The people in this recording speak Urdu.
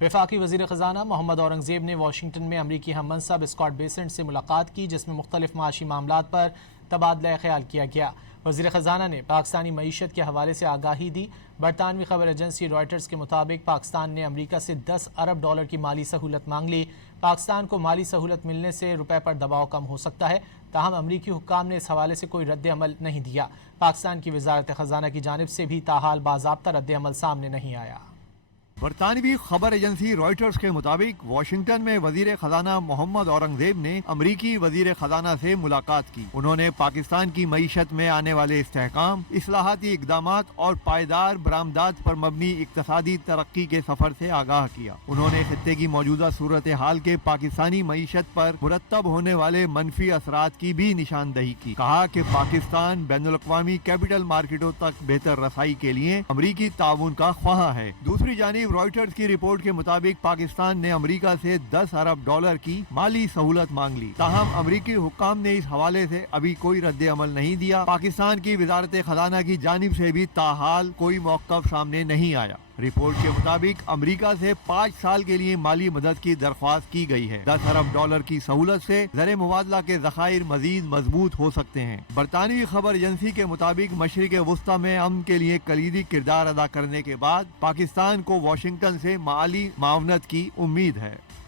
وفاقی وزیر خزانہ محمد اورنگزیب نے واشنگٹن میں امریکی ہم منصب اسکاٹ بیسنٹ سے ملاقات کی، جس میں مختلف معاشی معاملات پر تبادلہ خیال کیا گیا۔ وزیر خزانہ نے پاکستانی معیشت کے حوالے سے آگاہی دی۔ برطانوی خبر ایجنسی رائٹرز کے مطابق پاکستان نے امریکہ سے $10 ارب کی مالی سہولت مانگ لی۔ پاکستان کو مالی سہولت ملنے سے روپے پر دباؤ کم ہو سکتا ہے، تاہم امریکی حکام نے اس حوالے سے کوئی رد عمل نہیں دیا۔ پاکستان کی وزارت خزانہ کی جانب سے بھی تاحال باضابطہ رد عمل سامنے نہیں آیا۔ برطانوی خبر ایجنسی رائٹرز کے مطابق واشنگٹن میں وزیر خزانہ محمد اورنگزیب نے امریکی وزیر خزانہ سے ملاقات کی۔ انہوں نے پاکستان کی معیشت میں آنے والے استحکام، اصلاحاتی اقدامات اور پائیدار برآمدات پر مبنی اقتصادی ترقی کے سفر سے آگاہ کیا۔ انہوں نے خطے کی موجودہ صورتحال کے پاکستانی معیشت پر مرتب ہونے والے منفی اثرات کی بھی نشاندہی کی۔ کہا کہ پاکستان بین الاقوامی کیپٹل مارکیٹوں تک بہتر رسائی کے لیے امریکی تعاون کا خواہاں ہے۔ دوسری جانب رائٹرز کی رپورٹ کے مطابق پاکستان نے امریکہ سے $10 ارب کی مالی سہولت مانگ لی، تاہم امریکی حکام نے اس حوالے سے ابھی کوئی رد عمل نہیں دیا۔ پاکستان کی وزارت خزانہ کی جانب سے بھی تاحال کوئی موقف سامنے نہیں آیا۔ رپورٹ کے مطابق امریکہ سے 5 سال کے لیے مالی مدد کی درخواست کی گئی ہے۔ $10 ارب کی سہولت سے زر مبادلہ کے ذخائر مزید مضبوط ہو سکتے ہیں۔ برطانوی خبر ایجنسی کے مطابق مشرق وسطی میں امن کے لیے کلیدی کردار ادا کرنے کے بعد پاکستان کو واشنگٹن سے مالی معاونت کی امید ہے۔